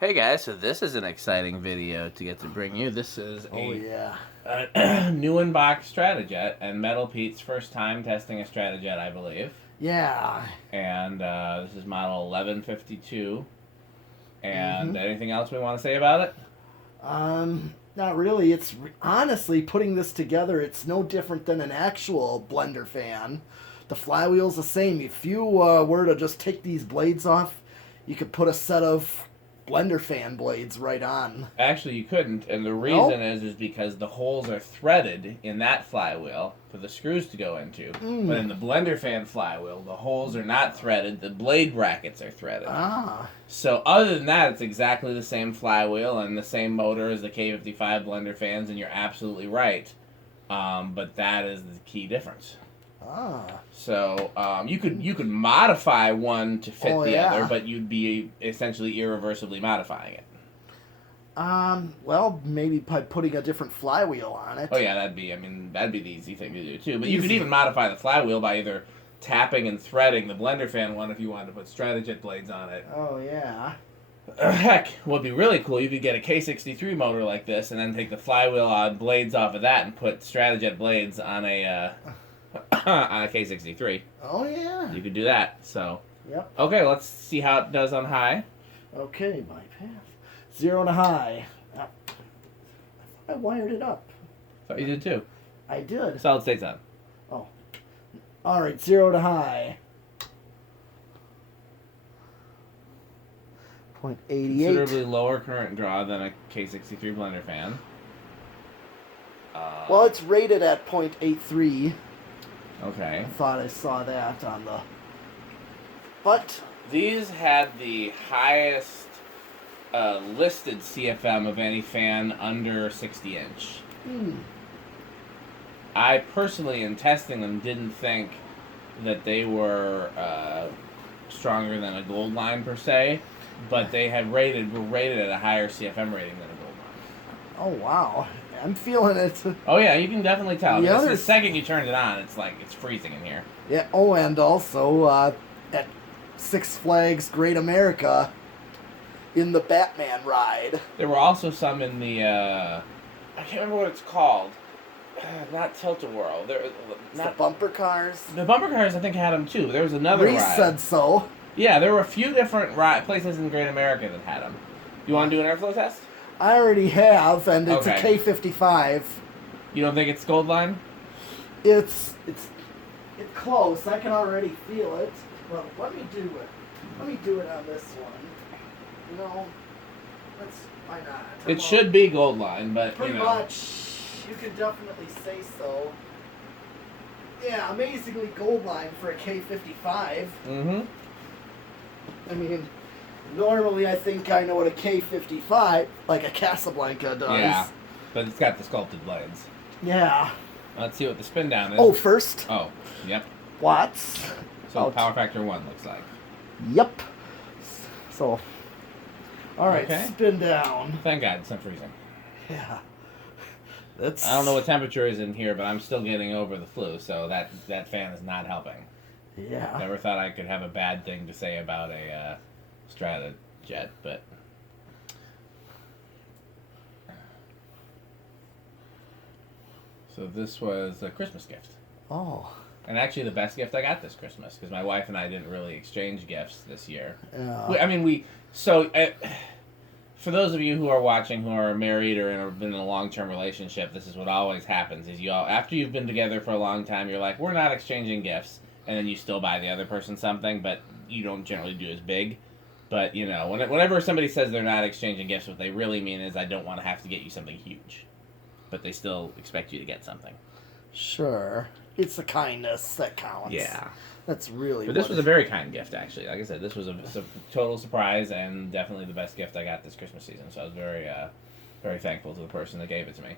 Hey guys, so this is an exciting video to get to bring you. This is a new in-box Strato-Jet, and Metal Pete's first time testing a Strato-Jet, I believe. Yeah. And this is model 1152. And anything else we want to say about it? Not really. It's honestly putting this together. It's no different than an actual Blenderfan. The flywheel's the same. If you were to just take these blades off, you could put a set of Blenderfan blades right on. Actually, you couldn't, and the reason is because the holes are threaded in that flywheel for the screws to go into. But in the Blenderfan flywheel, the holes are not threaded, the blade brackets are threaded. So other than that, it's exactly the same flywheel and the same motor as the K55 Blenderfans, and you're absolutely right. But that is the key difference. So you could modify one to fit the other, but you'd be essentially irreversibly modifying it. Well, maybe by putting a different flywheel on it. Oh yeah, that'd be the easy thing to do too. But you could even modify the flywheel by either tapping and threading the Blenderfan one if you wanted to put Strato-Jet blades on it. Oh yeah. Heck, what'd be really cool, you could get a K63 motor like this and then take the flywheel blades off of that and put Strato-Jet blades on a on a K63. Oh yeah. You could do that. So. Yep. Okay, let's see how it does on high. Okay, my path. 0 to high. I wired it up. Thought you did too. I did. Solid state's on. Oh. Alright, 0 to high. 0.88. Considerably lower current draw than a K63 Blenderfan. Well, it's rated at 0.83. Okay. I thought I saw that on the... But... These had the highest listed CFM of any fan under 60 inch. I personally, in testing them, didn't think that they were stronger than a gold line per se, but they were rated at a higher CFM rating than a gold line. Oh wow, I'm feeling it. Oh yeah, you can definitely tell. The second you turned it on, it's like it's freezing in here. Yeah. Oh, and also at Six Flags Great America, in the Batman ride. There were also some in the I can't remember what it's called. Not Tilt-A-Whirl. The bumper cars. The bumper cars, I think, had them too. There was another ride. Reese said so. Yeah, there were a few different places in Great America that had them. You want to do an airflow test? I already have, and it's a K55. You don't think it's gold line? It's close. I can already feel it. Well, let me do it. Let me do it on this one. No, why not? It should be gold line, but pretty much. You can definitely say so. Yeah, amazingly gold line for a K55. I mean, normally I think I know what a K55, like a Casablanca, does. Yeah, but it's got the sculpted blades. Yeah. Let's see what the spin down is. Oh, first? Oh, yep. Watts. So power factor 1 looks like. Yep. So, alright, spin down. Thank God, it's not freezing. Yeah. I don't know what temperature is in here, but I'm still getting over the flu, so that fan is not helping. Yeah. Never thought I could have a bad thing to say about a Strato-Jet, but... So this was a Christmas gift. Oh. And actually the best gift I got this Christmas, because my wife and I didn't really exchange gifts this year. Yeah. For those of you who are watching who are married or been in a long-term relationship, this is what always happens, is after you've been together for a long time, you're like, we're not exchanging gifts, and then you still buy the other person something, but you don't generally do as big. But, whenever somebody says they're not exchanging gifts, what they really mean is I don't want to have to get you something huge. But they still expect you to get something. Sure. It's the kindness that counts. Yeah. That's really But this was a very kind gift, actually. Like I said, this was a total surprise and definitely the best gift I got this Christmas season. So I was very, very thankful to the person that gave it to me.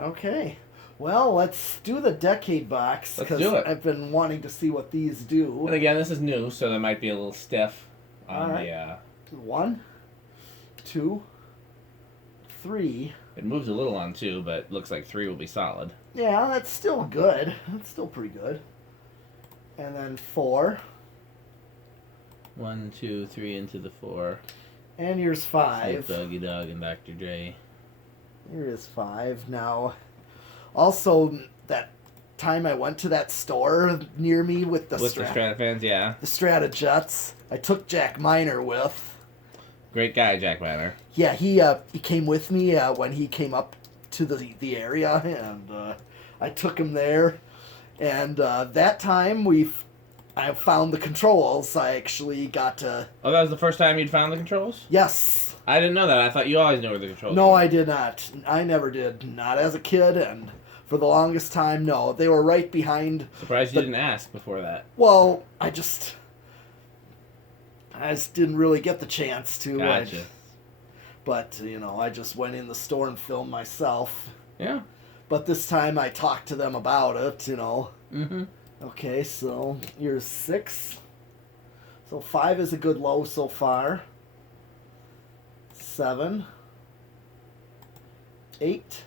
Okay. Well, let's do the decade box. Let's do it. I've been wanting to see what these do. And again, this is new, so they might be a little stiff on the... 1, 2, 3... It moves a little on 2, but looks like 3 will be solid. Yeah, that's still good. That's still pretty good. And then 4. 1, 2, 3 into the 4. And here's 5. Doggy Dog and Dr. J. Here is 5. Now, also, that time I went to that store near me with the Stratofans, yeah. The Strato-Jets, I took Jack Miner with. Great guy, Jack Miner. Yeah, he came with me when he came up to the area, and I took him there. And that time I found the controls. I actually got to... Oh, that was the first time you'd found the controls? Yes. I didn't know that. I thought you always knew where the controls were. No, I did not. I never did. Not as a kid, and for the longest time, no. They were right behind... Surprised you didn't ask before that. Well, I just didn't really get the chance to. Gotcha. But, I just went in the store and filmed myself. Yeah. But this time I talked to them about it, Mm-hmm. Okay, so here's 6. So 5 is a good low so far. 7. 8.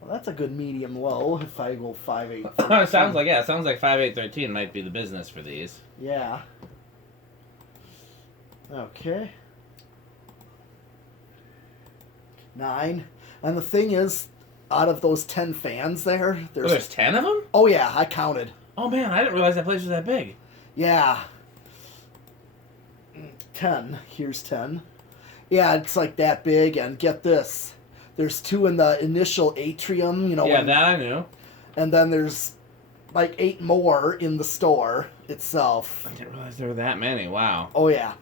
Well, that's a good medium low if I go 5, 8. It sounds like 5, 8, 13 might be the business for these. Yeah. Okay. 9. And the thing is, out of those 10 fans there's 10 of them? Oh yeah, I counted. Oh man, I didn't realize that place was that big. Yeah. 10. Here's 10. Yeah, it's like that big, and get this. There's 2 in the initial atrium, Yeah, that I knew. And then there's like 8 more in the store itself. I didn't realize there were that many. Wow. Oh yeah.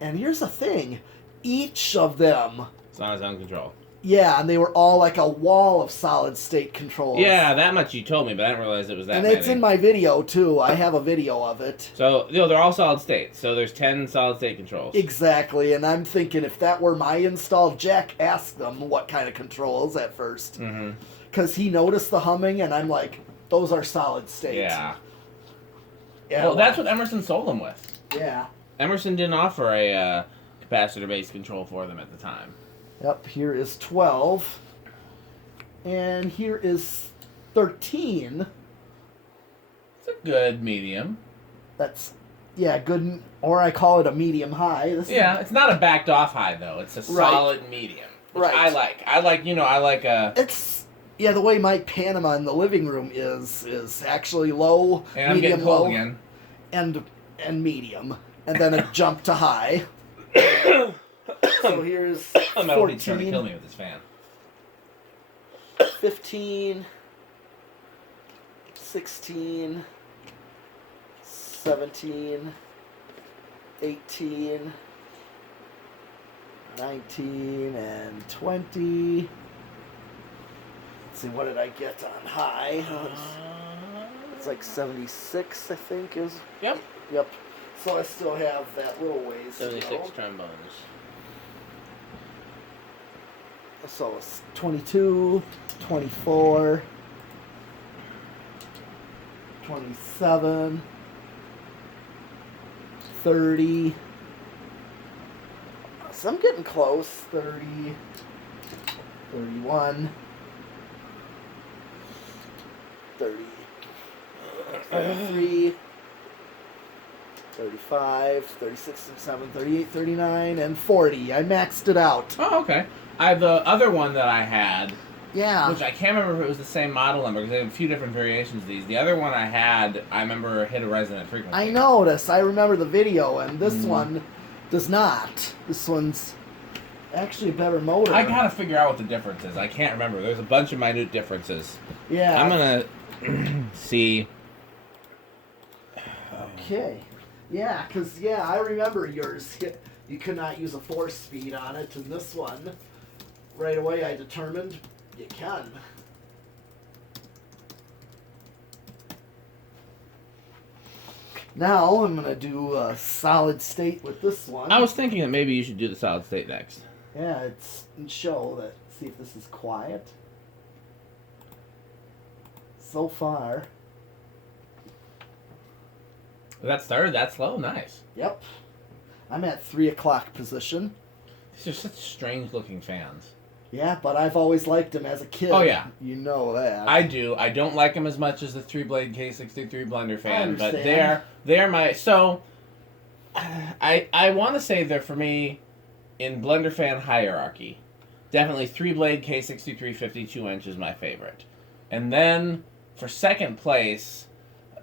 And here's the thing. Each of them... It's on its own control. Yeah, and they were all like a wall of solid-state controls. Yeah, that much you told me, but I didn't realize it was that many. And it's in my video, too. I have a video of it. So, they're all solid-state. So there's 10 solid-state controls. Exactly, and I'm thinking if that were my install, Jack asked them what kind of controls at first. Mm-hmm. Because he noticed the humming, and I'm like, those are solid-state. Yeah. Yeah. Well, that's what Emerson sold them with. Yeah. Emerson didn't offer a capacitor-based control for them at the time. Yep, here is 12. And here is 13. It's a good medium. That's, yeah, good, or I call it a medium high. It's not a backed off high, though. It's a solid medium. Which I like. I like a... It's, yeah, the way my Panama in the living room is actually low, and medium, I'm getting cold low, again. and medium. And then a jump to high. So here's 14. He's trying to kill me with this fan. 15, 16, 17, 18, 19, and 20. Let's see, what did I get on high? It's like 76, I think, is... Yep. Yep. So I still have that little ways 76 trombones. So it's 22, 24, 27, 30. So I'm getting close. 30, 31, 30, 33, 35, 36, 37, 38, 39, and 40. I maxed it out. Oh, okay. The other one that I had, Yeah. which I can't remember if it was the same model number because they have a few different variations of these. The other one I had, I remember hit a resonant frequency. I noticed. I remember the video, and this one does not. This one's actually a better motor. I gotta figure out what the difference is. I can't remember. There's a bunch of minute differences. Yeah. I'm gonna see. Okay. Yeah, because, I remember yours. You could not use a 4-speed on it, and this one, right away I determined you can. Now I'm going to do a solid state with this one. I was thinking that maybe you should do the solid state next. Yeah, show that. See if this is quiet. So far. That started that slow? Nice. Yep. I'm at 3 o'clock position. These are such strange looking fans. Yeah, but I've always liked them as a kid. Oh, yeah. You know that. I do. I don't like them as much as the 3-blade K63 Blenderfan, but understand. they're my... So, I want to say they're, for me, in Blenderfan hierarchy, definitely 3-blade K63 52 inch is my favorite. And then, for second place,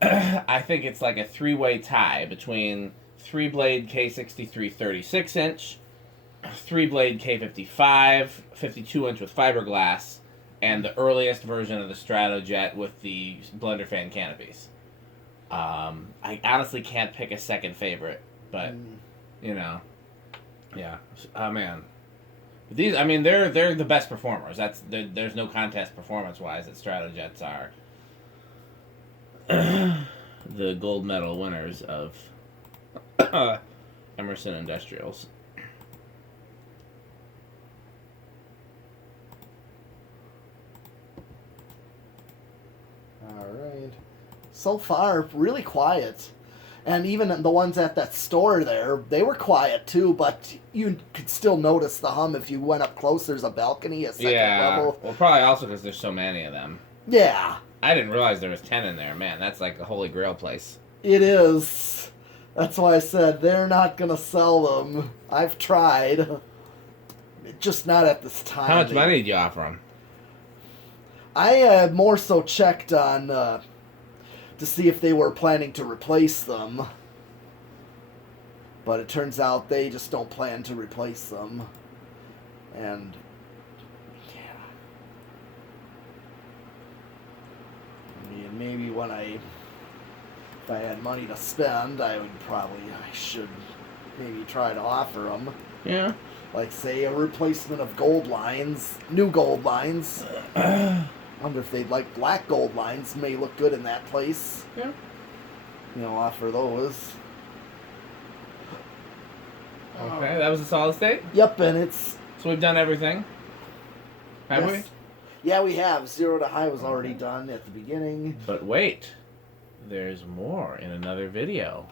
I think it's like a 3-way tie between 3-blade K63 36 inch, 3-blade K55 52 inch with fiberglass, and the earliest version of the Strato-Jet with the Blenderfan canopies. I honestly can't pick a second favorite, but you know, yeah. Oh man, these, I mean, they're the best performers. There's no contest performance wise that Strato-Jets are the gold medal winners of Emerson Industrials. All right. So far, really quiet. And even the ones at that store there, they were quiet too, but you could still notice the hum if you went up close. There's a balcony, a second level. Well, probably also because there's so many of them. Yeah. I didn't realize there was 10 in there. Man, that's like a holy grail place. It is. That's why I said they're not going to sell them. I've tried. Just not at this time. How much money did you offer them? I more so checked on to see if they were planning to replace them. But it turns out they just don't plan to replace them. And yeah. I mean, maybe if I had money to spend, I should maybe try to offer them. Yeah. Like, say, a replacement of gold lines, new gold lines. I wonder if they'd like black gold lines. May look good in that place. Yeah. You know, offer those. Okay, that was a solid state? Yep, and it's... So we've done everything? Have yes. We? Yeah, we have. 0 to high was already done at the beginning. But wait. There's more in another video.